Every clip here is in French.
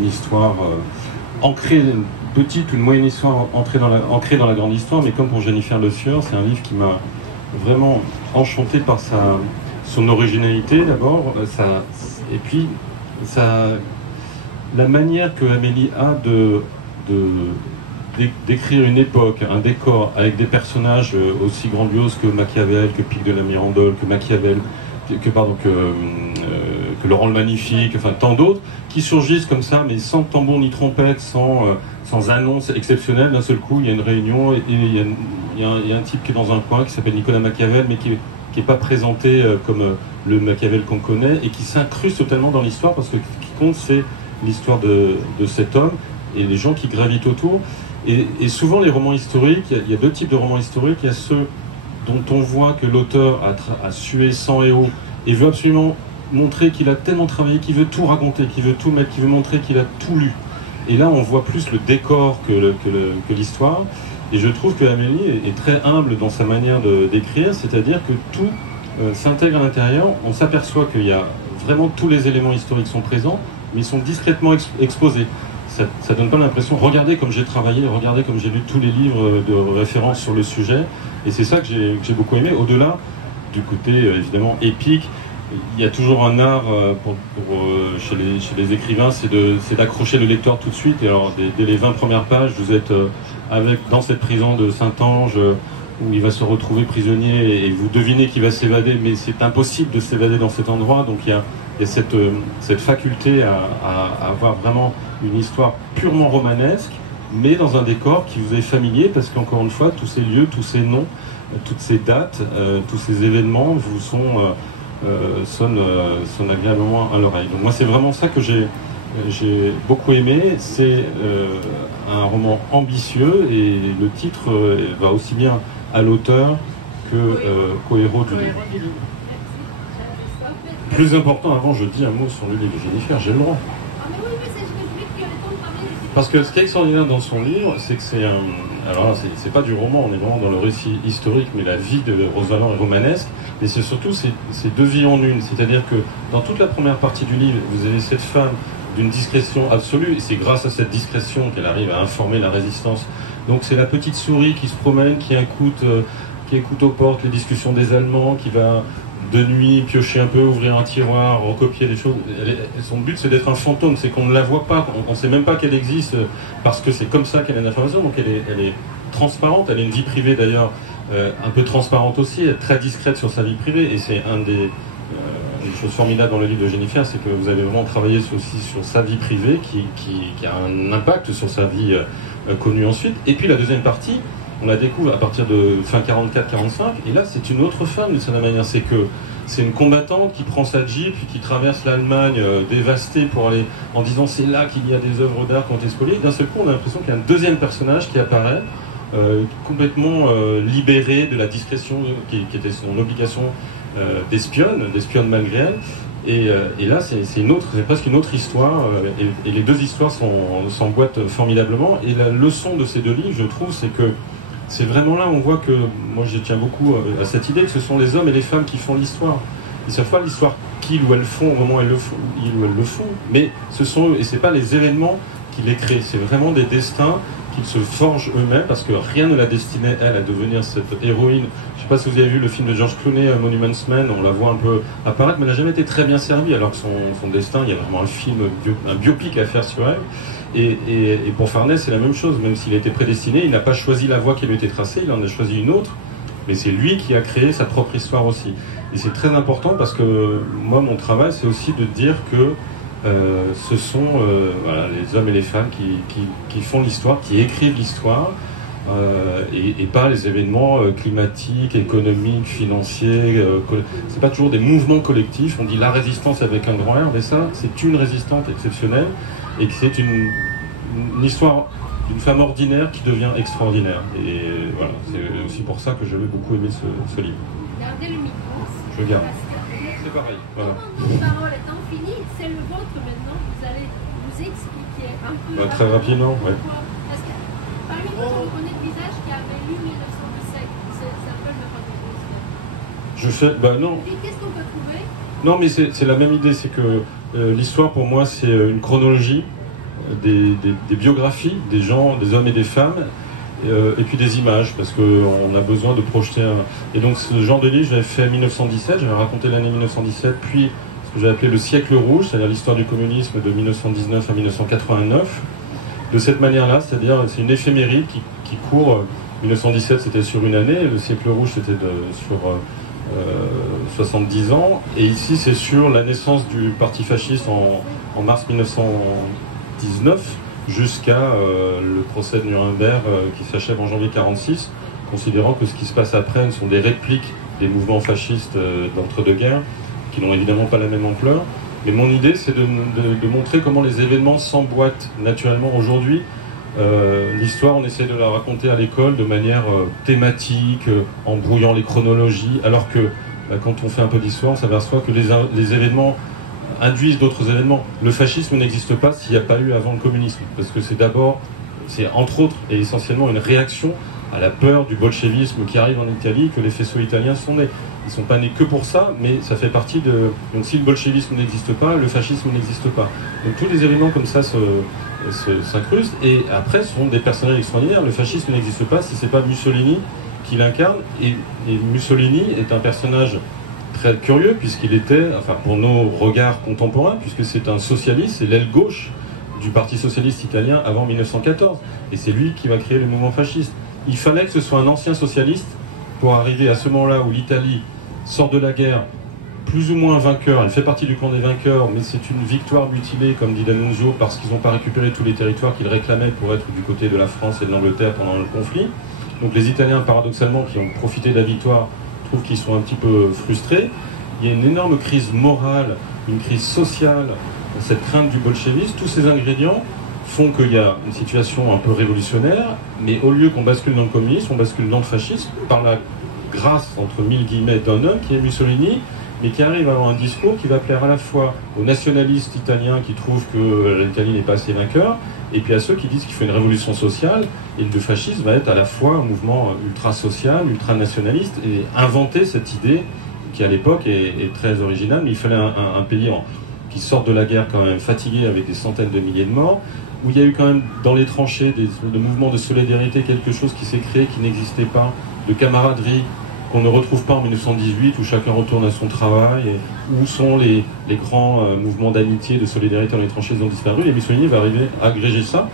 une histoire ancrée, une petite ou une moyenne histoire ancrée dans la grande histoire, mais comme pour Jennifer Le Sieur, c'est un livre qui m'a vraiment enchanté par son originalité d'abord, et puis la manière que Amélie a d'écrire une époque, un décor avec des personnages aussi grandioses que Machiavel, que Pic de la Mirandole, que Machiavel, que Laurent le Magnifique, enfin tant d'autres, qui surgissent comme ça, mais sans tambour ni trompette, sans annonce exceptionnelle. D'un seul coup, il y a une réunion et il y a un type qui est dans un coin qui s'appelle Nicolas Machiavel, mais qui n'est pas présenté comme le Machiavel qu'on connaît et qui s'incruste totalement dans l'histoire parce que ce qui compte, c'est l'histoire de cet homme et les gens qui gravitent autour. Et souvent, les romans historiques, il y a deux types de romans historiques. Il y a ceux dont on voit que l'auteur a sué sang et eau et veut absolument montrer qu'il a tellement travaillé, qu'il veut tout raconter, qu'il veut tout mettre, qu'il veut montrer qu'il a tout lu. Et là, on voit plus le décor que l'histoire. Et je trouve que Amélie est très humble dans sa manière d'écrire, c'est-à-dire que tout s'intègre à l'intérieur. On s'aperçoit qu'il y a vraiment tous les éléments historiques sont présents, mais ils sont discrètement exposés. Ça donne pas l'impression, regardez comme j'ai travaillé, regardez comme j'ai lu tous les livres de référence sur le sujet. Et c'est ça que j'ai beaucoup aimé. Au-delà du côté évidemment épique, il y a toujours un art chez les écrivains, c'est d'accrocher le lecteur tout de suite. Et alors dès les 20 premières pages, vous êtes dans cette prison de Saint-Ange où il va se retrouver prisonnier et vous devinez qu'il va s'évader, mais c'est impossible de s'évader dans cet endroit. Donc il y a cette faculté à avoir vraiment une histoire purement romanesque, mais dans un décor qui vous est familier, parce qu'encore une fois, tous ces lieux, tous ces noms, toutes ces dates, tous ces événements vous sonnent agréablement à l'oreille. Donc moi, c'est vraiment ça que j'ai beaucoup aimé. C'est un roman ambitieux et le titre va aussi bien à l'auteur qu'au héros du livre. Plus important, avant, je dis un mot sur le livre de Jennifer, j'ai le droit. Parce que ce qui est extraordinaire dans son livre, c'est que c'est un... Alors là, c'est pas du roman, on est vraiment dans le récit historique, mais la vie de Rose Valland est romanesque. Mais c'est surtout ces deux vies en une. C'est-à-dire que dans toute la première partie du livre, vous avez cette femme d'une discrétion absolue, et c'est grâce à cette discrétion qu'elle arrive à informer la résistance. Donc c'est la petite souris qui se promène, qui écoute aux portes les discussions des Allemands, qui va de nuit piocher un peu, ouvrir un tiroir, recopier des choses. Son but, c'est d'être un fantôme, c'est qu'on ne la voit pas, on ne sait même pas qu'elle existe, parce que c'est comme ça qu'elle a une information. Donc elle est transparente, elle a une vie privée d'ailleurs un peu transparente aussi, elle est très discrète sur sa vie privée, et c'est une chose formidable dans le livre de Jennifer, c'est que vous avez vraiment travaillé aussi sur sa vie privée qui a un impact sur sa vie connue ensuite. Et puis la deuxième partie, on la découvre à partir de fin 44-45, et là c'est une autre femme d'une certaine manière. C'est une combattante qui prend sa Jeep, qui traverse l'Allemagne dévastée pour aller en disant c'est là qu'il y a des œuvres d'art qui ont été spoliées. D'un seul coup, on a l'impression qu'il y a un deuxième personnage qui apparaît, complètement libéré de la discrétion qui était son obligation d'espionne malgré elle. Et là, c'est presque une autre histoire, et les deux histoires s'emboîtent formidablement. Et la leçon de ces deux livres, je trouve, c'est que c'est vraiment là où on voit que, moi je tiens beaucoup à cette idée, que ce sont les hommes et les femmes qui font l'histoire. Ils ne savent pas l'histoire qu'ils ou elles font au moment où ils ou elles le font, mais ce sont eux, et ce n'est pas les événements qui les créent, c'est vraiment des destins qu'ils se forgent eux-mêmes, parce que rien ne la destinait, elle, à devenir cette héroïne. Je ne sais pas si vous avez vu le film de George Clooney, Monuments Men, on la voit un peu apparaître, mais elle n'a jamais été très bien servie, alors que son destin, il y a vraiment un biopic à faire sur elle. Et pour Farnèse, c'est la même chose, même s'il a été prédestiné, il n'a pas choisi la voie qui lui était tracée, il en a choisi une autre, mais c'est lui qui a créé sa propre histoire aussi. Et c'est très important parce que moi, mon travail, c'est aussi de dire que ce sont les hommes et les femmes qui font l'histoire, qui écrivent l'histoire, et pas les événements climatiques, économiques, financiers. C'est pas toujours des mouvements collectifs. On dit la résistance avec un grand R, mais ça, c'est une résistante exceptionnelle, et que c'est une histoire d'une femme ordinaire qui devient extraordinaire. Et voilà, c'est aussi pour ça que j'avais beaucoup aimé ce livre. Gardez le micro. Je garde. C'est pareil. Voilà. Comment vos paroles étant finies, c'est le vôtre maintenant. Vous allez vous expliquer un peu. Très rapidement, oui. Parce que parmi nous, on connaît le visage qui avait lu 1917. Ça peut ne pas je fais. Non. Qu'est-ce qu'on peut trouver? Non, mais c'est la même idée. C'est que l'histoire, pour moi, c'est une chronologie. des biographies des gens, des hommes et des femmes, et puis des images, parce qu'on a besoin de projeter Et donc ce genre de livre, j'avais fait en 1917, j'avais raconté l'année 1917, puis ce que j'ai appelé le siècle rouge, c'est-à-dire l'histoire du communisme de 1919 à 1989. De cette manière-là, c'est-à-dire c'est une éphéméride qui court. 1917 c'était sur une année, le siècle rouge c'était sur 70 ans, et ici c'est sur la naissance du parti fasciste en mars 1919 jusqu'à le procès de Nuremberg qui s'achève en janvier 1946, considérant que ce qui se passe après sont des répliques des mouvements fascistes d'entre-deux-guerres, qui n'ont évidemment pas la même ampleur. Mais mon idée, c'est de montrer comment les événements s'emboîtent naturellement aujourd'hui. L'histoire, on essaie de la raconter à l'école de manière thématique, en brouillant les chronologies, alors que quand on fait un peu d'histoire, on s'aperçoit que les événements induisent d'autres événements. Le fascisme n'existe pas s'il n'y a pas eu avant le communisme, parce que c'est entre autres et essentiellement une réaction à la peur du bolchevisme qui arrive en Italie, que les faisceaux italiens sont nés. Ils ne sont pas nés que pour ça, mais ça fait partie de... Donc si le bolchevisme n'existe pas, le fascisme n'existe pas. Donc tous les événements comme ça s'incrustent, et après ce sont des personnages extraordinaires. Le fascisme n'existe pas si ce n'est pas Mussolini qui l'incarne, et Mussolini est un personnage très curieux, puisqu'il était, enfin pour nos regards contemporains, puisque c'est un socialiste, c'est l'aile gauche du Parti socialiste italien avant 1914, et c'est lui qui va créer le mouvement fasciste. Il fallait que ce soit un ancien socialiste pour arriver à ce moment-là où l'Italie sort de la guerre plus ou moins vainqueur. Elle fait partie du camp des vainqueurs, mais c'est une victoire mutilée, comme dit D'Annunzio, parce qu'ils n'ont pas récupéré tous les territoires qu'ils réclamaient pour être du côté de la France et de l'Angleterre pendant le conflit. Donc les Italiens, paradoxalement, qui ont profité de la victoire, trouvent qu'ils sont un petit peu frustrés. Il y a une énorme crise morale, une crise sociale, cette crainte du bolchevisme. Tous ces ingrédients font qu'il y a une situation un peu révolutionnaire, mais au lieu qu'on bascule dans le communisme, on bascule dans le fascisme par la grâce, entre mille guillemets, d'un homme qui est Mussolini, mais qui arrive à avoir un discours qui va plaire à la fois aux nationalistes italiens qui trouvent que l'Italie n'est pas assez vainqueur, et puis à ceux qui disent qu'il faut une révolution sociale, et le fascisme va être à la fois un mouvement ultra-social, ultra-nationaliste, et inventer cette idée qui à l'époque est très originale, mais il fallait un pays qui sorte de la guerre quand même fatigué avec des centaines de milliers de morts, où il y a eu quand même dans les tranchées de mouvements de solidarité quelque chose qui s'est créé, qui n'existait pas, de camaraderie qu'on ne retrouve pas en 1918, où chacun retourne à son travail, et où sont les grands mouvements d'amitié, de solidarité dans les tranchées qui ont disparu. Et Mussolini va arriver à agréger ça.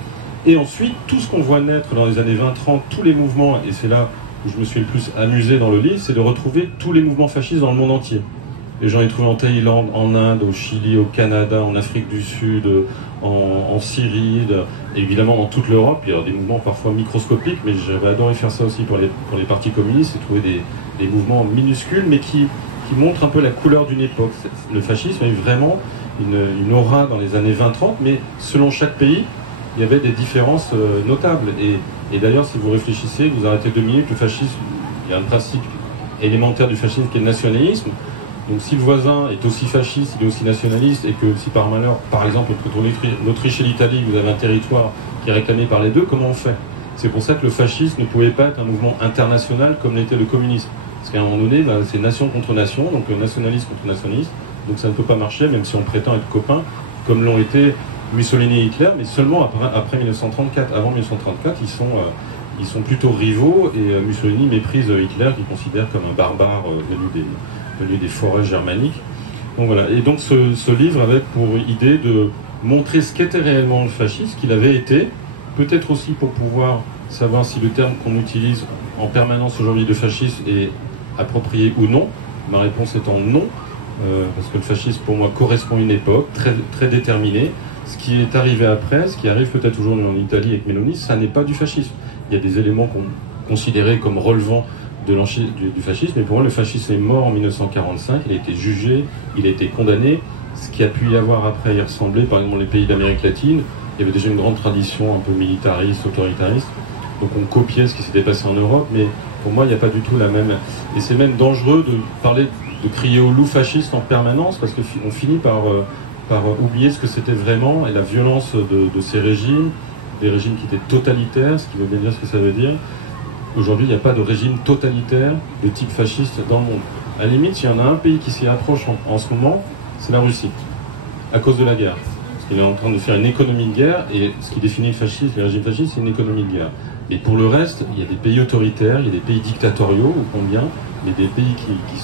Et ensuite, tout ce qu'on voit naître dans les années 20-30, tous les mouvements, et c'est là où je me suis le plus amusé dans le livre, c'est de retrouver tous les mouvements fascistes dans le monde entier. Les gens les trouvent en Thaïlande, en Inde, au Chili, au Canada, en Afrique du Sud, en Syrie, évidemment dans toute l'Europe. Il y a des mouvements parfois microscopiques, mais j'avais adoré faire ça aussi pour les partis communistes, et trouver des mouvements minuscules, mais qui montrent un peu la couleur d'une époque. Le fascisme a eu vraiment une aura dans les années 20-30, mais selon chaque pays, il y avait des différences notables. Et d'ailleurs, si vous réfléchissez, vous arrêtez 2 minutes, le fascisme, il y a un principe élémentaire du fascisme qui est le nationalisme. Donc si le voisin est aussi fasciste, il est aussi nationaliste, et que si par malheur, par exemple, entre l'Autriche et l'Italie, vous avez un territoire qui est réclamé par les deux, comment on fait? C'est pour ça que le fascisme ne pouvait pas être un mouvement international comme l'était le communisme. Parce qu'à un moment donné, c'est nation contre nation, donc nationaliste contre nationaliste, donc ça ne peut pas marcher, même si on prétend être copains, comme l'ont été Mussolini et Hitler, mais seulement après 1934. Avant 1934, ils sont plutôt rivaux, et Mussolini méprise Hitler, qu'il considère comme un barbare venu des forêts germaniques. Donc voilà. Et donc ce livre avait pour idée de montrer ce qu'était réellement le fascisme, ce qu'il avait été, peut-être aussi pour pouvoir savoir si le terme qu'on utilise en permanence aujourd'hui de fascisme est approprié ou non. Ma réponse étant non, parce que le fascisme pour moi correspond à une époque très, très déterminée. Ce qui est arrivé après, ce qui arrive peut-être aujourd'hui en Italie avec Meloni, ça n'est pas du fascisme. Il y a des éléments qu'on considérait comme relevant du fascisme, mais pour moi le fascisme est mort en 1945, il a été jugé, il a été condamné. Ce qui a pu y avoir après y ressembler, par exemple dans les pays d'Amérique latine, il y avait déjà une grande tradition un peu militariste, autoritariste, donc on copiait ce qui s'était passé en Europe, mais pour moi il n'y a pas du tout la même... Et c'est même dangereux de crier au loup fasciste en permanence, parce qu'on finit par oublier ce que c'était vraiment, et la violence de ces régimes, des régimes qui étaient totalitaires, ce qui veut bien dire ce que ça veut dire. Aujourd'hui, il n'y a pas de régime totalitaire de type fasciste dans le monde. À la limite, s'il y en a un pays qui s'y approche en ce moment, c'est la Russie, à cause de la guerre. Parce Il est en train de faire une économie de guerre, et ce qui définit le fascisme, le régime fasciste, c'est une économie de guerre. Et pour le reste, il y a des pays autoritaires, il y a des pays dictatoriaux, ou combien, mais des pays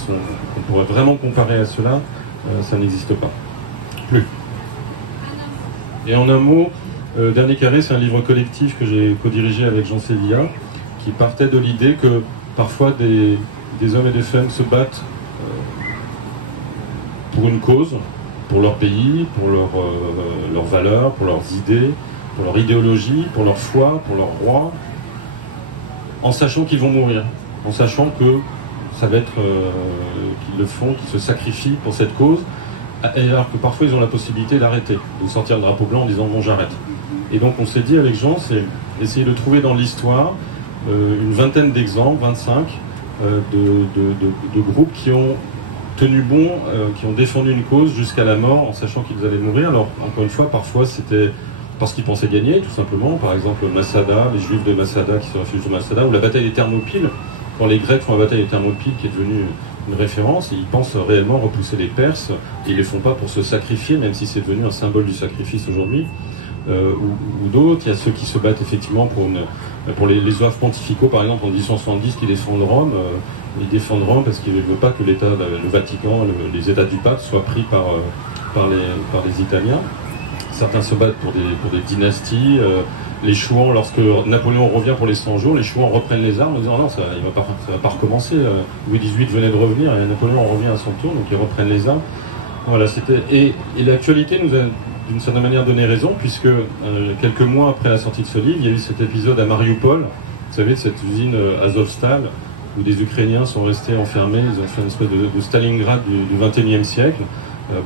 qu'on pourrait vraiment comparer à cela, ça n'existe pas. Plus. Et en un mot, Dernier Carré, c'est un livre collectif que j'ai co-dirigé avec Jean Sévilla, qui partait de l'idée que parfois des hommes et des femmes se battent pour une cause, pour leur pays, pour leurs valeurs, pour leurs idées, pour leur idéologie, pour leur foi, pour leur roi, en sachant qu'ils vont mourir, en sachant que ça va être qu'ils le font, qu'ils se sacrifient pour cette cause, alors que parfois ils ont la possibilité d'arrêter, de sortir le drapeau blanc en disant bon j'arrête. Et donc on s'est dit avec Jean, c'est essayer de trouver dans l'histoire une vingtaine d'exemples, 25, de groupes qui ont tenu bon, qui ont défendu une cause jusqu'à la mort en sachant qu'ils allaient mourir. Alors encore une fois, parfois c'était parce qu'ils pensaient gagner, tout simplement. Par exemple, Masada, les Juifs de Masada qui se réfugient de Masada, ou la bataille des Thermopyles, quand les Grecs font la bataille des Thermopyles, qui est devenue une référence, et ils pensent réellement repousser les Perses, et ils ne les font pas pour se sacrifier, même si c'est devenu un symbole du sacrifice aujourd'hui. Ou d'autres, il y a ceux qui se battent effectivement pour les oeuvres pontificaux, par exemple en 1870, qui défendent Rome. Ils défendent Rome parce qu'ils ne veulent pas que l'État, le Vatican, les États du pape soient pris par les Italiens. Certains se battent pour des dynasties. Les Chouans, lorsque Napoléon revient pour les 100 jours, les Chouans reprennent les armes en disant non, ça va pas recommencer. Louis XVIII venait de revenir et Napoléon revient à son tour, donc ils reprennent les armes. Voilà, et l'actualité nous a d'une certaine manière donné raison, puisque quelques mois après la sortie de ce livre, il y a eu cet épisode à Mariupol, vous savez, de cette usine Azovstal, où des Ukrainiens sont restés enfermés. Ils ont fait une espèce de Stalingrad du XXIe siècle,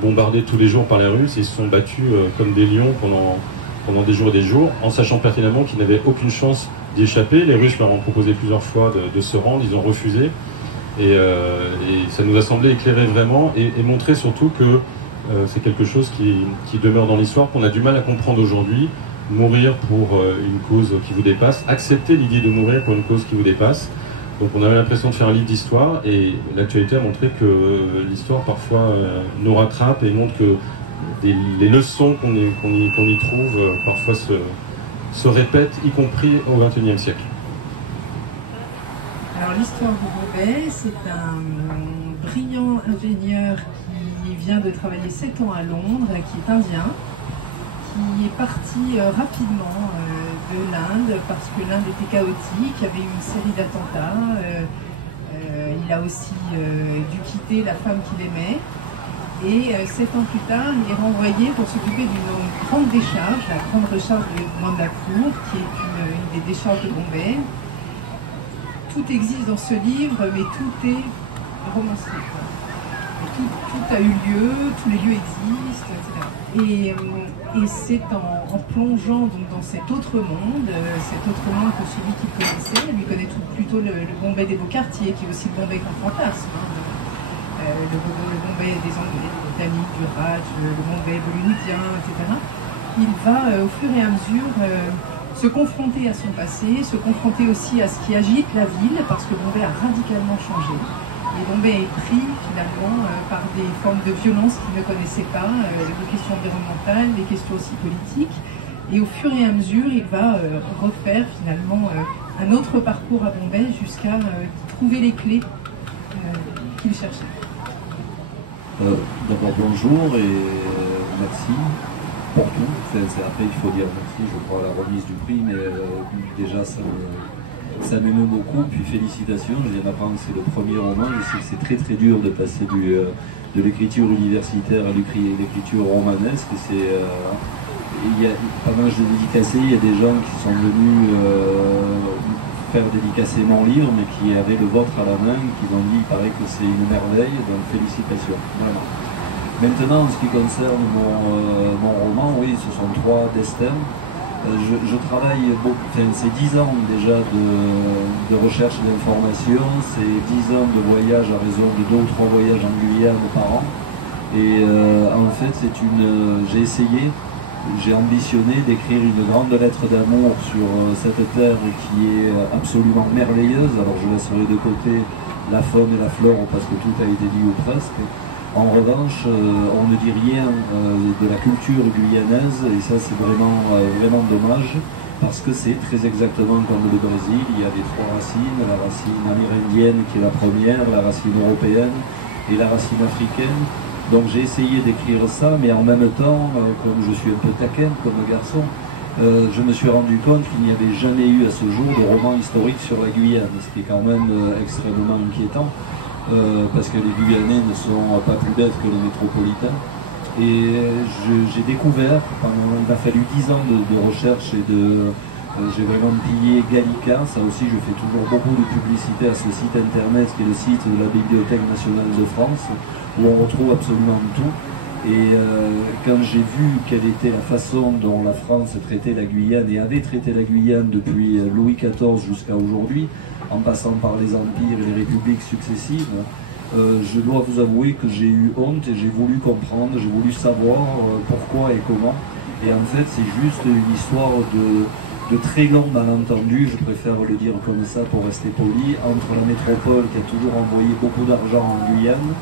bombardés tous les jours par les Russes, et ils se sont battus comme des lions pendant des jours et des jours, en sachant pertinemment qu'ils n'avaient aucune chance d'y échapper. Les Russes leur ont proposé plusieurs fois de se rendre, ils ont refusé, et ça nous a semblé éclairer vraiment, et montrer surtout que c'est quelque chose qui demeure dans l'histoire, qu'on a du mal à comprendre aujourd'hui. Mourir pour une cause qui vous dépasse, accepter l'idée de mourir pour une cause qui vous dépasse. Donc on avait l'impression de faire un livre d'histoire, et l'actualité a montré que l'histoire parfois nous rattrape et montre que les leçons qu'on y trouve parfois se répètent, y compris au XXIe siècle. Alors l'histoire de Bombay, c'est un brillant ingénieur qui vient de travailler 7 ans à Londres, qui est indien, qui est parti rapidement de l'Inde parce que l'Inde était chaotique, il y avait eu une série d'attentats, il a aussi dû quitter la femme qu'il aimait, et 7 ans plus tard il est renvoyé pour s'occuper d'une grande décharge, la grande décharge de Mandapur, qui est une des décharges de Bombay. Tout existe dans ce livre, mais tout est romancé. Tout a eu lieu, tous les lieux existent, etc. Et c'est en plongeant donc dans cet autre monde que celui qu'il connaissait. Lui connaît plutôt le Bombay des beaux quartiers, qui est aussi le Bombay qu'on fantasme. Le Bombay des Anglais, des Britanniques, du Raj, le Bombay bollywoodien, etc. Il va au fur et à mesure se confronter à son passé, se confronter aussi à ce qui agite la ville, parce que Bombay a radicalement changé. Et Bombay est pris finalement par des formes de violence qu'il ne connaissait pas, les questions environnementales, les questions aussi politiques. Et au fur et à mesure, il va refaire finalement un autre parcours à Bombay jusqu'à trouver les clés qu'il cherchait. D'abord bonjour et merci pour tout. C'est après qu'il faut dire merci, je crois, à la remise du prix, mais déjà ça m'émeut beaucoup, puis félicitations. Je viens d'apprendre que c'est le premier roman. Je sais que c'est très très dur de passer de l'écriture universitaire à l'écriture romanesque. Pendant que je l'ai dédicacé, il y a des gens qui sont venus faire dédicacer mon livre, mais qui avaient le vôtre à la main, qui ont dit il paraît que c'est une merveille, donc félicitations. Voilà. Maintenant, en ce qui concerne mon roman, oui, ce sont 3 destins. Je travaille beaucoup, c'est 10 ans déjà de recherche et d'information, c'est 10 ans de voyage à raison de 2 ou 3 voyages en Guyane par an. Et en fait, j'ai essayé, j'ai ambitionné d'écrire une grande lettre d'amour sur cette terre qui est absolument merveilleuse. Alors je laisserai de côté la faune et la flore parce que tout a été dit ou presque. En revanche, on ne dit rien de la culture guyanaise, et ça c'est vraiment, vraiment dommage, parce que c'est très exactement comme le Brésil. Il y a les trois racines, la racine amérindienne qui est la première, la racine européenne et la racine africaine. Donc j'ai essayé d'écrire ça, mais en même temps, comme je suis un peu taquin comme garçon, je me suis rendu compte qu'il n'y avait jamais eu à ce jour de roman historique sur la Guyane, ce qui est quand même extrêmement inquiétant, parce que les Guyanais ne sont pas plus bêtes que les métropolitains. Et j'ai découvert, il m'a fallu 10 ans de recherche et j'ai vraiment pillé Gallica. Ça aussi, je fais toujours beaucoup de publicité à ce site internet qui est le site de la Bibliothèque nationale de France, où on retrouve absolument tout. Et quand j'ai vu quelle était la façon dont la France traitait la Guyane et avait traité la Guyane depuis Louis XIV jusqu'à aujourd'hui, en passant par les empires et les républiques successives, je dois vous avouer que j'ai eu honte et j'ai voulu comprendre, j'ai voulu savoir pourquoi et comment. Et en fait, c'est juste une histoire de très long malentendu, je préfère le dire comme ça pour rester poli, entre la métropole qui a toujours envoyé beaucoup d'argent en Guyane,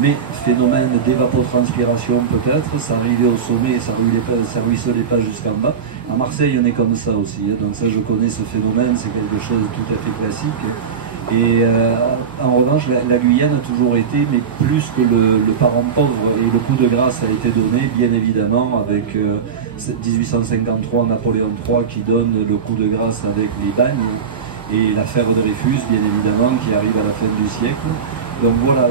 mais phénomène d'évapotranspiration peut-être, ça arrivait au sommet et ça ruisselait pas jusqu'en bas. À Marseille, on est comme ça aussi, donc ça je connais ce phénomène, c'est quelque chose de tout à fait classique. Et en revanche, la Guyane a toujours été, mais plus que le parent pauvre, et le coup de grâce a été donné, bien évidemment, avec 1853, Napoléon III qui donne le coup de grâce avec les bagnes, et l'affaire Dreyfus, bien évidemment, qui arrive à la fin du siècle. Donc voilà,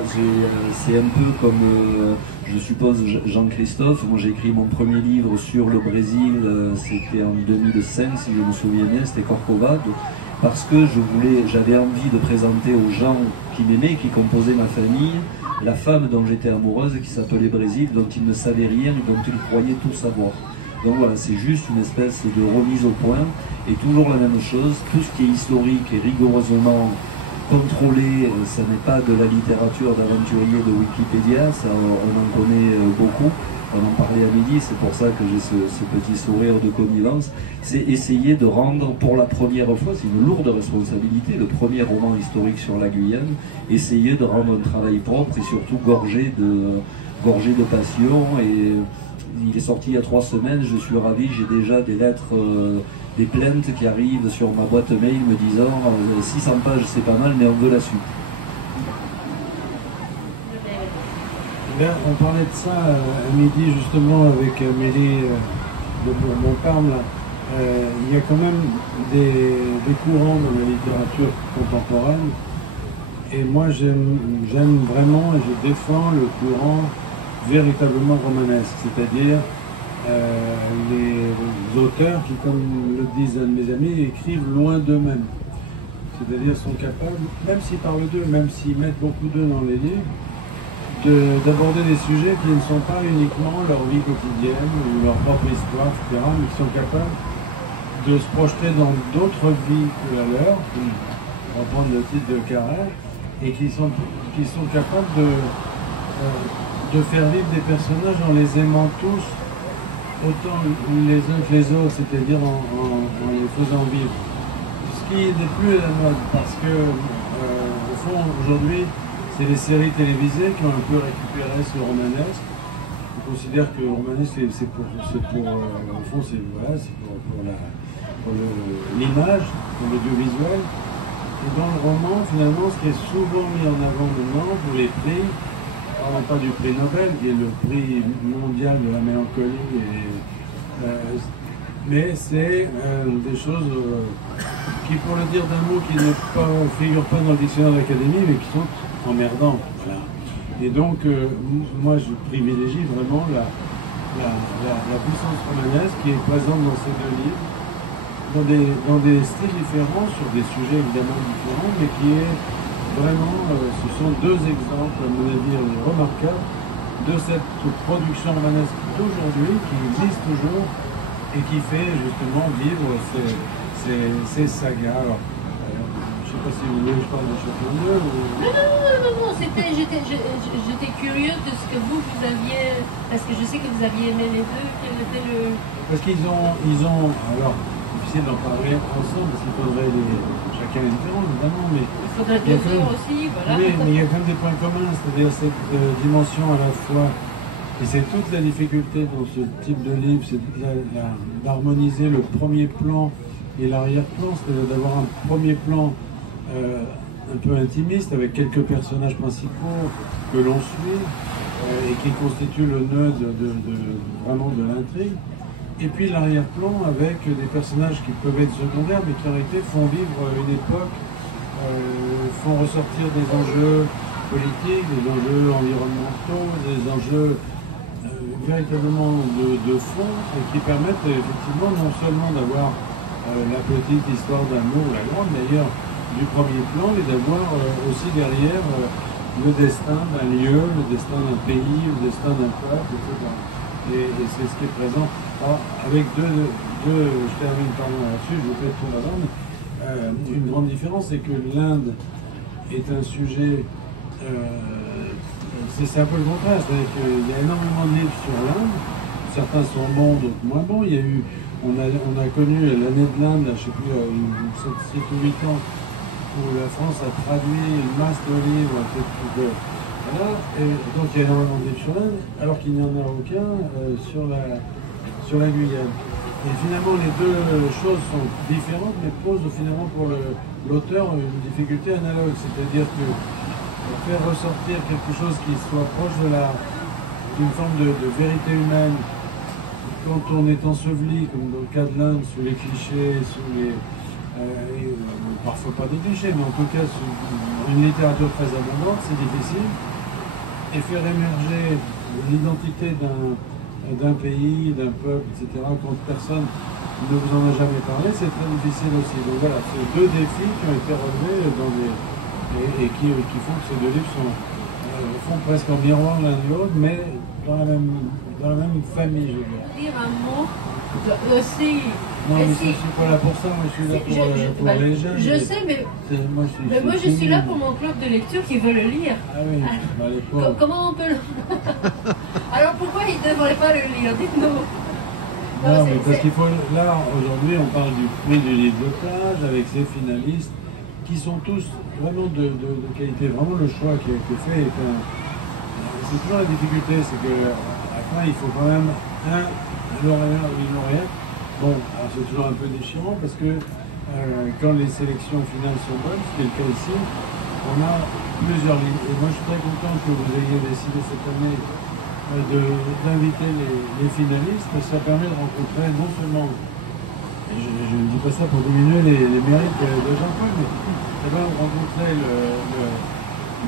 c'est un peu comme, je suppose, Jean-Christophe. Moi j'ai écrit mon premier livre sur le Brésil, c'était en 2005, si je me souviens bien, c'était Corcovado. Parce que j'avais envie de présenter aux gens qui m'aimaient, qui composaient ma famille, la femme dont j'étais amoureuse, qui s'appelait Brésil, dont ils ne savaient rien et dont ils croyaient tout savoir. Donc voilà, c'est juste une espèce de remise au point, et toujours la même chose, tout ce qui est historique est rigoureusement contrôlé, ça n'est pas de la littérature d'aventurier de Wikipédia, ça on en connaît beaucoup. On en parlait à midi, c'est pour ça que j'ai ce petit sourire de connivence. C'est essayer de rendre, pour la première fois, c'est une lourde responsabilité, le premier roman historique sur la Guyane, essayer de rendre un travail propre et surtout gorgé de passion. Et il est sorti il y a 3 semaines, je suis ravi, j'ai déjà des lettres, des plaintes qui arrivent sur ma boîte mail me disant 600 pages c'est pas mal, mais on veut la suite. Bien, on parlait de ça à midi justement avec Amélie de Bourbon-Parme. Il y a quand même des courants dans la littérature contemporaine, et moi j'aime vraiment et je défends le courant véritablement romanesque, c'est-à-dire les auteurs qui, comme le disent un de mes amis, écrivent loin d'eux-mêmes, c'est-à-dire sont capables, même s'ils parlent d'eux, même s'ils mettent beaucoup d'eux dans les livres, d'aborder des sujets qui ne sont pas uniquement leur vie quotidienne ou leur propre histoire, etc., mais qui sont capables de se projeter dans d'autres vies que la leur, pour reprendre le titre de Carrère, et qui sont capables de faire vivre des personnages en les aimant tous autant les uns que les autres, c'est-à-dire en les faisant vivre. Ce qui n'est plus à la mode, parce que au fond, aujourd'hui, c'est les séries télévisées qui ont un peu récupéré ce romanesque. On considère que le romanesque, c'est pour l'image, pour l'audiovisuel. Et dans le roman, finalement, ce qui est souvent mis en avant maintenant pour les prix, parlons pas du prix Nobel, qui est le prix mondial de la mélancolie, mais c'est des choses qui, pour le dire d'un mot qui ne figure pas dans le dictionnaire de l'Académie, mais qui sont emmerdants. Voilà. Et donc, moi, je privilégie vraiment la puissance romanesque qui est présente dans ces 2 livres, dans des styles différents, sur des sujets évidemment différents, mais qui est vraiment, ce sont 2 exemples, à mon avis, remarquables de cette production romanesque d'aujourd'hui qui existe toujours et qui fait justement vivre ces sagas. Alors, je ne sais pas si vous voulez que je parle de chacun d'eux. Non, j'étais curieux de ce que vous aviez, parce que je sais que vous aviez aimé les 2, quel était le... Parce qu'ils ont alors, difficile d'en parler ensemble parce qu'il faudrait chacun est différent évidemment, mais Il faudrait 2 heures aussi, voilà. oui, mais il y a quand même des points communs, c'est-à-dire cette dimension à la fois, et c'est toute la difficulté dans ce type de livre, c'est d'harmoniser le premier plan et l'arrière-plan, c'est-à-dire d'avoir un premier plan un peu intimiste avec quelques personnages principaux que l'on suit et qui constituent le nœud vraiment de l'intrigue. Et puis l'arrière-plan avec des personnages qui peuvent être secondaires mais qui en réalité font vivre une époque, font ressortir des enjeux politiques, des enjeux environnementaux, des enjeux véritablement de fond et qui permettent effectivement non seulement d'avoir la petite histoire d'amour, la grande d'ailleurs, du premier plan, mais d'avoir aussi derrière le destin d'un lieu, le destin d'un pays, le destin d'un peuple, etc. Et c'est ce qui est présent. Alors, avec je termine pardon là-dessus, je vous fais tout là-bas, mais une grande différence, c'est que l'Inde est un sujet, c'est un peu le contraire, c'est-à-dire qu'il y a énormément de livres sur l'Inde, certains sont bons, d'autres moins bons. Il y a eu, on a connu l'année de l'Inde, je ne sais plus, 7 ou 8 ans, où la France a traduit une masse de livres, voilà, et donc il y a énormément de livres sur l'Inde, alors qu'il n'y en a aucun sur la Guyane. Et finalement, les deux choses sont différentes, mais posent finalement pour l'auteur une difficulté analogue, c'est-à-dire que faire ressortir quelque chose qui soit proche d'une forme de vérité humaine, quand on est enseveli, comme dans le cas de l'Inde, sous les clichés, sous les... parfois pas des clichés, mais en tout cas sous une littérature très abondante, c'est difficile. Et faire émerger l'identité d'un pays, d'un peuple, etc., quand personne ne vous en a jamais parlé, c'est très difficile aussi. Donc voilà, c'est deux défis qui ont été relevés et qui font que ces deux livres font presque en miroir l'un de l'autre, mais dans la même famille, je veux dire. Dire un mot aussi. Non, mais je ne suis pas là pour ça, moi je suis là pour les jeunes. Je sais, mais moi je suis là pour mon club de lecture qui veut le lire. Ah oui, bah, les pauvres. Comment on peut le... Alors pourquoi ils ne devraient pas le lire? Dites-nous. Non, mais parce qu'il faut... Là, aujourd'hui, on parle du prix du livre de plage avec ses finalistes qui sont tous vraiment de qualité. Vraiment, le choix qui a été fait est un... C'est toujours la difficulté, c'est qu'à la fin, il faut quand même un lauréat ou une lauréate. Bon, alors c'est toujours un peu déchirant parce que quand les sélections finales sont bonnes, ce qui est le cas ici, on a plusieurs lignes. Et moi, je suis très content que vous ayez décidé cette année d'inviter les finalistes. Ça permet de rencontrer non seulement, et je ne dis pas ça pour diminuer les mérites de Jean-Paul, mais ça va rencontrer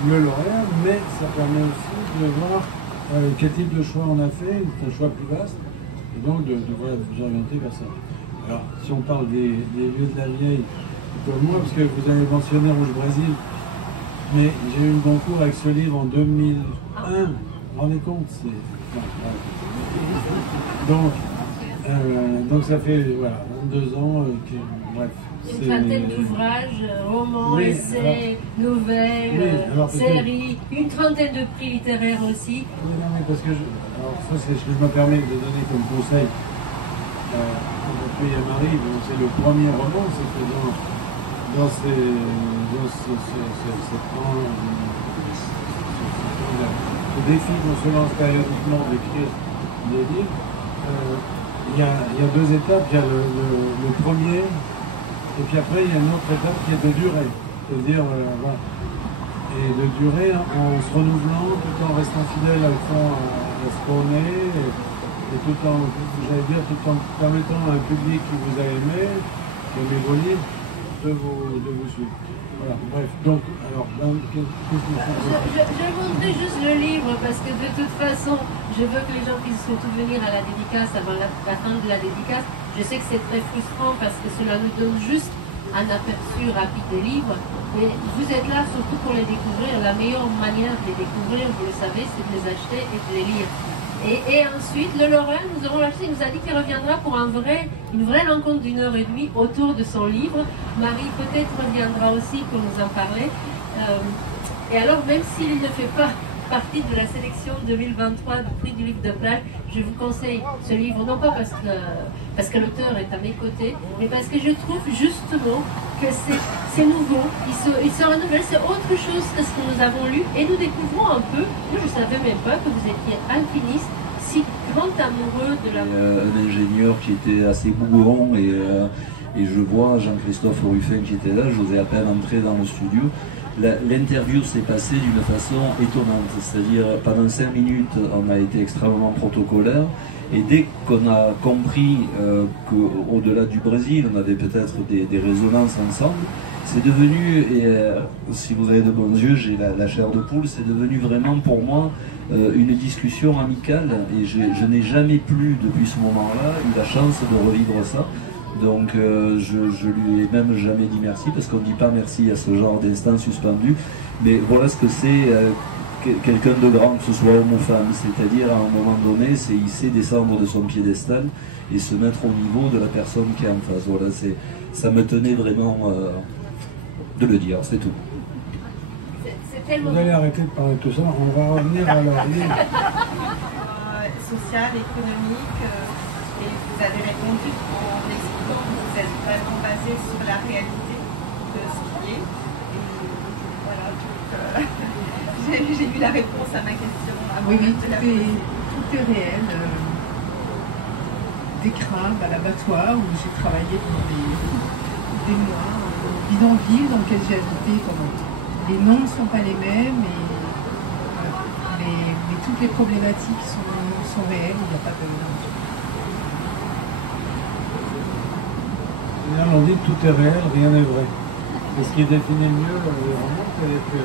le lauréat, mais ça permet aussi de voir quel type de choix on a fait, un choix plus vaste, et donc de vous orienter vers ça. Alors, si on parle des lieux de la vieille, comme moi, parce que vous avez mentionné Rouge Brésil, mais j'ai eu le concours avec ce livre en 2001, vous vous rendez compte, donc ça fait 22 ans, bref. Une trentaine d'ouvrages, romans, oui, essais, nouvelles, séries, une trentaine de prix littéraires aussi. Oui, non, mais parce que alors ça c'est ce que je me permets de donner comme conseil. Puis à Marie, c'est le premier roman, c'est que dans ce défi qu'on se lance périodiquement d'écrire des livres, il y a deux étapes. Il y a le premier. Et puis après, il y a une autre étape qui est de durer. C'est-à-dire, voilà. Et de durer en se renouvelant, tout en restant fidèle à ce qu'on est, et tout en, j'allais dire, tout en permettant à un public qui vous a aimé, qui aime vos livres, de vous suivre. Voilà, bref. Donc, alors, qu'est-ce que je montrerai juste le livre, parce que de toute façon, je veux que les gens puissent surtout venir à la dédicace avant la fin de la dédicace. Je sais que c'est très frustrant parce que cela nous donne juste un aperçu rapide des livres, mais vous êtes là surtout pour les découvrir. La meilleure manière de les découvrir, vous le savez, c'est de les acheter et de les lire. Et ensuite, le lauréat, nous avons acheté, il nous a dit qu'il reviendra pour une vraie rencontre d'1h30 autour de son livre. Marie peut-être reviendra aussi pour nous en parler. Et alors, même s'il ne fait pas partie de la sélection 2023 du prix du livre de plage. Je vous conseille ce livre, non pas parce que l'auteur est à mes côtés, mais parce que je trouve justement que c'est nouveau, il se renouvelle, c'est autre chose que ce que nous avons lu, et nous découvrons un peu, moi je ne savais même pas que vous étiez alpiniste, si grand amoureux de la... Un ingénieur qui était assez bougon et je vois Jean-Christophe Ruffin qui était là, j'osais à peine entrer dans le studio. L'interview s'est passée d'une façon étonnante, c'est-à-dire pendant 5 minutes on a été extrêmement protocolaire et dès qu'on a compris qu'au-delà du Brésil on avait peut-être des résonances ensemble, c'est devenu, et si vous avez de bons yeux, j'ai la chair de poule, c'est devenu vraiment pour moi une discussion amicale et je n'ai jamais plus depuis ce moment-là eu la chance de revivre ça. Donc je lui ai même jamais dit merci parce qu'on ne dit pas merci à ce genre d'instant suspendu. Mais voilà ce que c'est quelqu'un de grand, que ce soit homme ou femme. C'est-à-dire à un moment donné, c'est il sait descendre de son piédestal et se mettre au niveau de la personne qui est en face. Voilà, ça me tenait vraiment de le dire, c'est tout. Vous allez arrêter de parler de tout ça, on va revenir à leur vie. Social, économique, et vous avez répondu en expliquant que vous êtes vraiment basé sur la réalité de ce qui est. Et voilà, donc j'ai eu la réponse à ma question. Oui, tout est réel. Des crabes à l'abattoir où j'ai travaillé pendant des mois, au bidonville dans lequel j'ai habité pendant. Les noms ne sont pas les mêmes, mais toutes les problématiques sont réelles, il n'y a pas de... On dit que tout est réel, rien n'est vrai. C'est ce qui définit mieux les romans, c'est que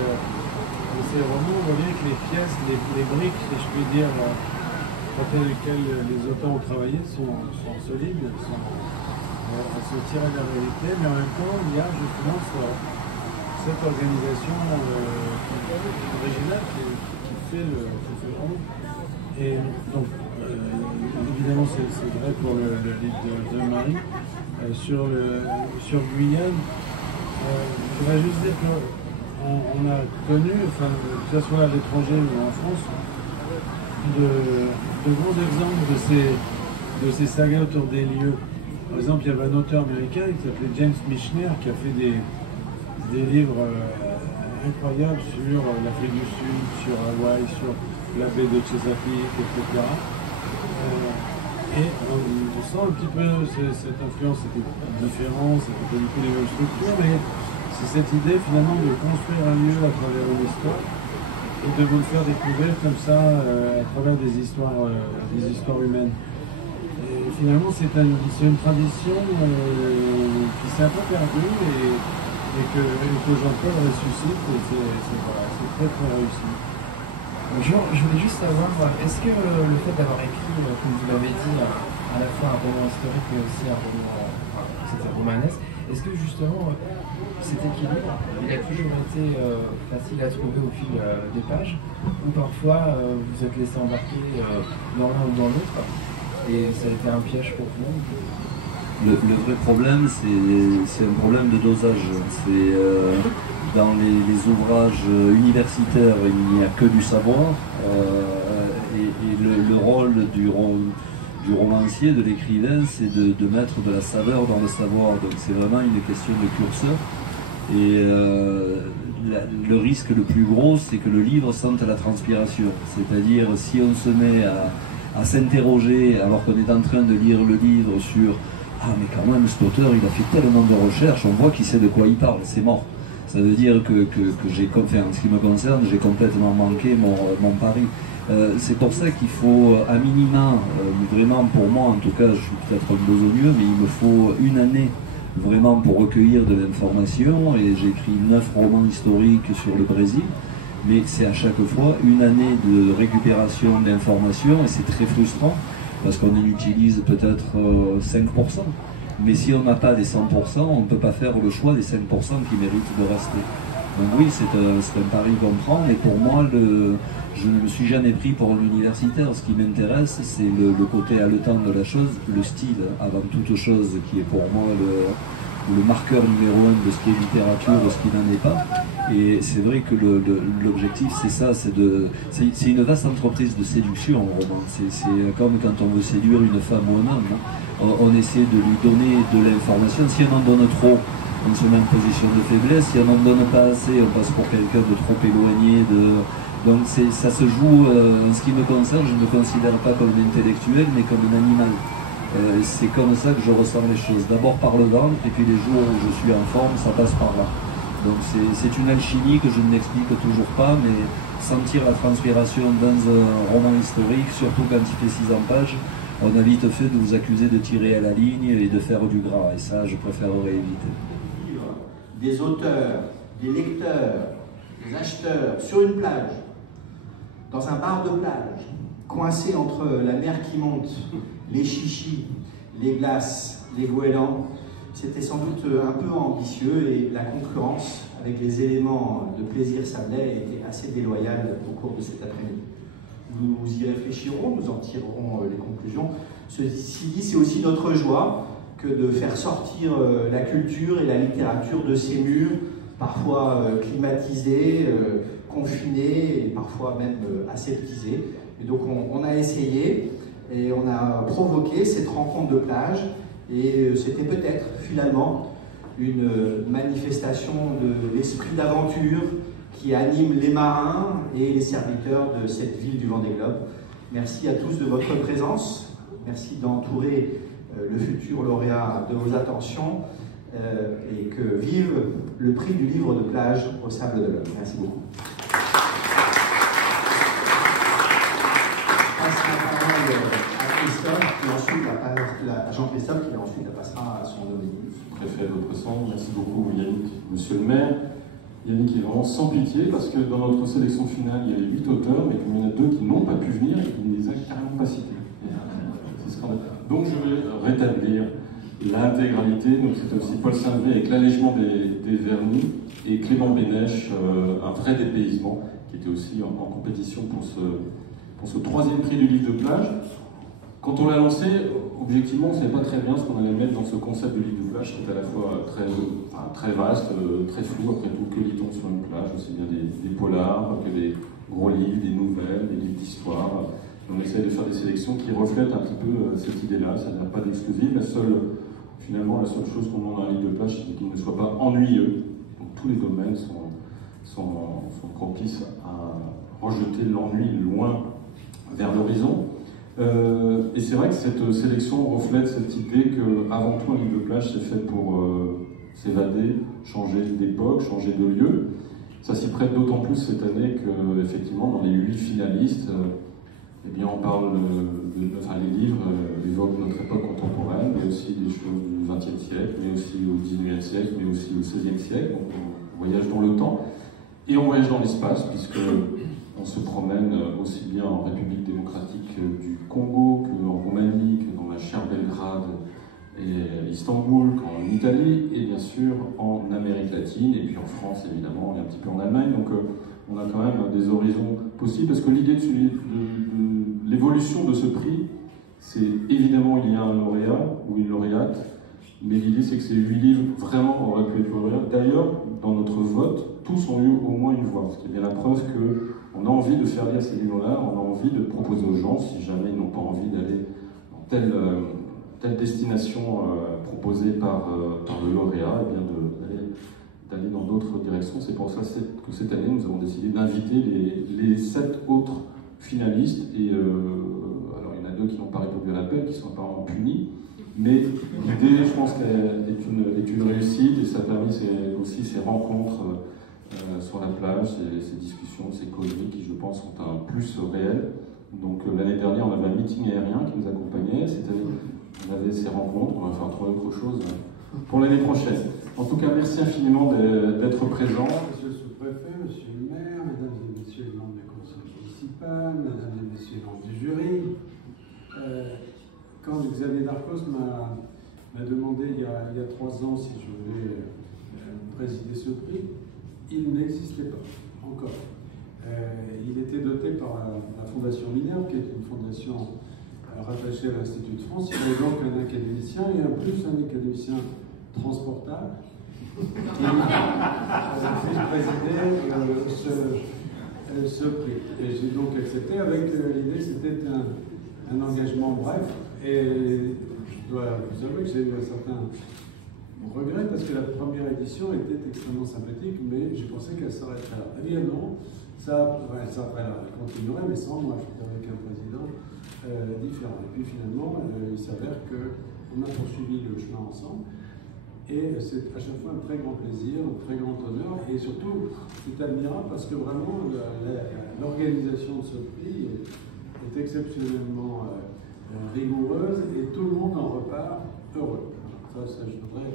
ces romans, vous voyez que les pièces, les briques, si je puis dire, avec lesquelles les auteurs ont travaillé sont solides, elles sont tirées de la réalité, mais en même temps, il y a justement cette organisation originale qui fait le roman. Et donc, évidemment, c'est vrai pour le livre de Marie. Sur Guyane, je voudrais juste dire qu'on a connu, enfin, que ce soit à l'étranger ou en France, de grands exemples de ces sagas autour des lieux. Par exemple, il y avait un auteur américain qui s'appelait James Michener qui a fait des livres incroyables sur l'Afrique du Sud, sur Hawaï, sur la baie de Chesapeake, etc. Et on sent un petit peu cette influence, c'était différent, c'était pas du tout les mêmes structures, mais c'est cette idée finalement de construire un lieu à travers une histoire et de vous le faire découvrir comme ça à travers des histoires humaines. Et finalement c'est une tradition qui s'est un peu perdue et que Jean-Paul ressuscite et c'est très très réussi. Bonjour, je voulais juste savoir, est-ce que le fait d'avoir écrit, comme vous l'avez dit, à la fois un roman historique mais aussi un roman romanesque, est-ce que justement cet équilibre, il a toujours été facile à trouver au fil des pages, ou parfois vous êtes laissé embarquer dans l'un ou dans l'autre, et ça a été un piège pour vous? Le vrai problème, c'est un problème de dosage. Dans les ouvrages universitaires, il n'y a que du savoir, et le rôle du romancier, de l'écrivain, c'est de mettre de la saveur dans le savoir. Donc c'est vraiment une question de curseur. Et le risque le plus gros, c'est que le livre sente la transpiration. C'est-à-dire, si on se met à s'interroger alors qu'on est en train de lire le livre sur « Ah, mais quand même, cet auteur, il a fait tellement de recherches, on voit qu'il sait de quoi il parle, c'est mort ». Ça veut dire que en ce qui me concerne, j'ai complètement manqué mon pari. C'est pour ça qu'il faut, à minima, vraiment pour moi, en tout cas, je suis peut-être un besogneux, mais il me faut une année vraiment pour recueillir de l'information, et j'ai écrit 9 romans historiques sur le Brésil, mais c'est à chaque fois une année de récupération d'informations, et c'est très frustrant, parce qu'on en utilise peut-être 5%. Mais si on n'a pas les 100%, on ne peut pas faire le choix des 5% qui méritent de rester. Donc oui, c'est un pari qu'on prend, mais pour moi, je ne me suis jamais pris pour un universitaire. Ce qui m'intéresse, c'est le côté haletant de la chose, le style, avant toute chose, qui est pour moi le marqueur numéro 1 de ce qui est littérature, de ce qui n'en est pas. Et c'est vrai que l'objectif, c'est ça, c'est une vaste entreprise de séduction en roman. C'est comme quand on veut séduire une femme ou un homme. Hein. On essaie de lui donner de l'information. Si on en donne trop, on se met en position de faiblesse. Si on n'en donne pas assez, on passe pour quelqu'un de trop éloigné. Donc ça se joue, en ce qui me concerne, je ne me considère pas comme un intellectuel, mais comme un animal. C'est comme ça que je ressens les choses. D'abord par le ventre, et puis les jours où je suis en forme, ça passe par là. Donc c'est une alchimie que je n'explique toujours pas, mais sentir la transpiration dans un roman historique, surtout quand il fait 600 pages, on a vite fait de vous accuser de tirer à la ligne et de faire du gras, et ça je préférerais éviter. Des auteurs, des lecteurs, des acheteurs sur une plage, dans un bar de plage, coincés entre la mer qui monte, les chichis, les glaces, les goélands, c'était sans doute un peu ambitieux et la concurrence avec les éléments de plaisir sablais était assez déloyale au cours de cet après-midi. Nous y réfléchirons, nous en tirerons les conclusions. Ceci dit, c'est aussi notre joie que de faire sortir la culture et la littérature de ces murs, parfois climatisés, confinés et parfois même aseptisés. Et donc on a essayé et on a provoqué cette rencontre de plage et c'était peut-être finalement une manifestation de l'esprit d'aventure qui anime les marins et les serviteurs de cette ville du Vendée Globe. Merci à tous de votre présence, merci d'entourer le futur lauréat de vos attentions et que vive le prix du livre de plage au Sable de l'Homme. Merci beaucoup. À Jean-Christophe qui ensuite la passera à son domicile. Préfet de Bresson, merci beaucoup Yannick, monsieur le maire. Yannick est vraiment sans pitié parce que dans notre sélection finale il y avait 8 auteurs, mais il y en a 2 qui n'ont pas pu venir et qui ne les a carrément pas cités. C'est scandaleux. Donc je vais rétablir l'intégralité. Donc c'était aussi Paul Saint-Denis avec l'allègement des vernis et Clément Bénèche, un vrai dépaysement, qui était aussi en compétition pour ce 3e prix du livre de plage. Quand on l'a lancé, objectivement, on ne savait pas très bien ce qu'on allait mettre dans ce concept de livre de plage, qui est à la fois très vaste, très flou, après tout, que lit-on sur une plage, aussi bien des polars, que des gros livres, des nouvelles, des livres d'histoire. On essaie de faire des sélections qui reflètent un petit peu cette idée-là, c'est-à-dire pas d'exclusif. Finalement, la seule chose qu'on demande dans un livre de plage, c'est qu'il ne soit pas ennuyeux. Donc tous les domaines sont propices à rejeter l'ennui loin vers l'horizon. Et c'est vrai que cette sélection reflète cette idée qu'avant tout un livre de plage c'est fait pour s'évader, changer d'époque, changer de lieu. Ça s'y prête d'autant plus cette année qu'effectivement dans les 8 finalistes, eh bien on parle les livres évoquent notre époque contemporaine, mais aussi des choses du XXe siècle, mais aussi au XIXe siècle, mais aussi au XVIe siècle. Donc on voyage dans le temps et on voyage dans l'espace puisque on se promène aussi bien en République démocratique du Congo qu'en Roumanie, que dans la chère Belgrade et Istanbul, qu'en Italie, et bien sûr en Amérique latine, et puis en France évidemment, et un petit peu en Allemagne. Donc on a quand même des horizons possibles, parce que l'idée de l'évolution de ce prix, c'est évidemment il y a un lauréat ou une lauréate, mais l'idée c'est que ces 8 livres vraiment auraient pu être lauréats. D'ailleurs, dans notre vote, tous ont eu au moins une voix, ce qui est bien la preuve qu'on a envie de faire lire ces livres-là, on a envie de proposer aux gens, si jamais ils n'ont pas envie d'aller dans telle destination proposée par le lauréat, et bien d'aller dans d'autres directions. C'est pour ça que cette année, nous avons décidé d'inviter les 7 autres finalistes, et alors il y en a 2 qui n'ont pas répondu à l'appel, qui sont apparemment punis, mais l'idée, je pense qu'elle est une réussite, et ça a permis aussi ces rencontres sur la plage, ces discussions, ces causeries qui, je pense, sont un plus réel. Donc l'année dernière, on avait un meeting aérien qui nous accompagnait. Cette année, on avait ces rencontres. On va faire 3 autres choses pour l'année prochaine. En tout cas, merci infiniment d'être présent. Monsieur le sous-préfet, monsieur le maire, mesdames et messieurs les membres du conseil municipal, mesdames et messieurs les membres du jury. Quand Xavier Darcos m'a demandé il y a 3 ans si je voulais présider ce prix, il n'existait pas encore. Il était doté par la Fondation Minerve, qui est une fondation rattachée à l'Institut de France. Il y avait donc un académicien et en plus un académicien transportable qui a présidé ce prix. Et j'ai donc accepté avec l'idée que c'était un engagement bref. Et je dois vous avouer que j'ai eu un certain regret parce que la première édition était extrêmement sympathique, mais je pensais qu'elle s'arrêterait là. Évidemment, elle continuerait, mais sans moi, avec un président différent. Et puis finalement, il s'avère qu'on a poursuivi le chemin ensemble. Et c'est à chaque fois un très grand plaisir, un très grand honneur, et surtout c'est admirable parce que vraiment l'organisation de ce prix est exceptionnellement rigoureuse et tout le monde en repart heureux. Ça je voudrais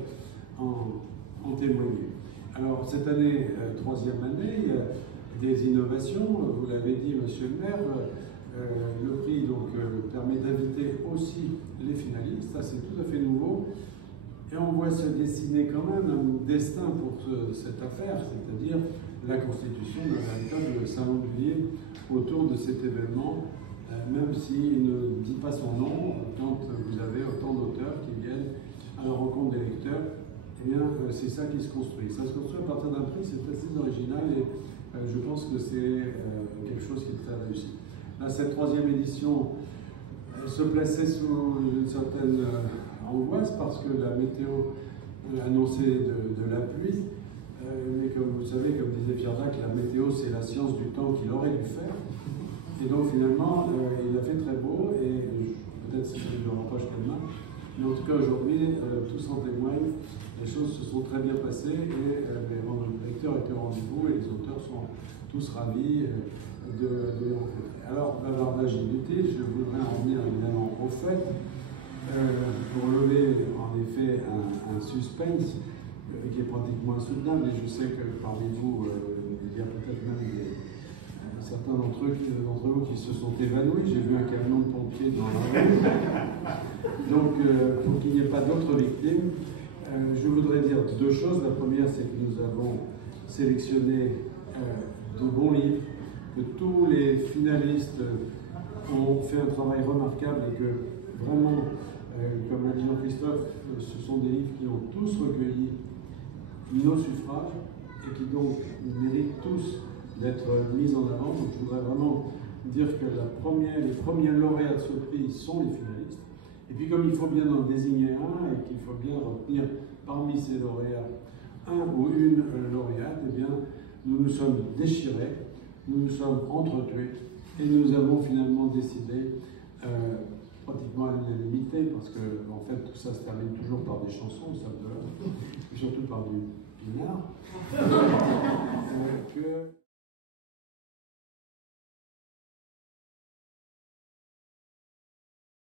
en témoigner. Alors cette année, troisième année, il y a des innovations, vous l'avez dit monsieur le maire, le prix donc, permet d'inviter aussi les finalistes, ça c'est tout à fait nouveau. Et on voit se dessiner quand même un destin pour cette affaire, c'est-à-dire la constitution d'un véritable salon du livre autour de cet événement, même s'il ne dit pas son nom, quand vous avez autant d'auteurs qui viennent à la rencontre des lecteurs, eh bien c'est ça qui se construit. Ça se construit à partir d'un prix, c'est assez original et je pense que c'est quelque chose qui est très réussi. Là, cette troisième édition se plaçait sous une certaine angoisse parce que la météo annonçait de la pluie, mais comme vous savez, comme disait Pierre Dac, la météo c'est la science du temps qu'il aurait dû faire. Et donc finalement, il a fait très beau et peut-être si je le reproche tellement, mais en tout cas aujourd'hui, tous en témoignent, les choses se sont très bien passées et les lecteurs étaient au rendez-vous et les auteurs sont tous ravis de les rencontrer. Alors, bavardage inutile, je voudrais en venir évidemment au fait. Pour lever en effet un suspense qui est pratiquement insoutenable, et je sais que parmi vous, il y a peut-être même certains d'entre vous qui se sont évanouis. J'ai vu un camion de pompiers dans la rue. Donc, pour qu'il n'y ait pas d'autres victimes, je voudrais dire deux choses. La première, c'est que nous avons sélectionné de bons livres, que tous les finalistes ont fait un travail remarquable et que vraiment, comme l'a dit Jean-Christophe, ce sont des livres qui ont tous recueilli nos suffrages et qui donc méritent tous d'être mis en avant. Donc je voudrais vraiment dire que les premiers lauréats de ce prix sont les finalistes. Et puis comme il faut bien en désigner un et qu'il faut bien retenir parmi ces lauréats un ou une lauréate, eh bien nous nous sommes déchirés, nous nous sommes entretués et nous avons finalement décidé pratiquement à l'unanimité, parce que en fait tout ça se termine toujours par des chansons, ça et surtout par du pinard, que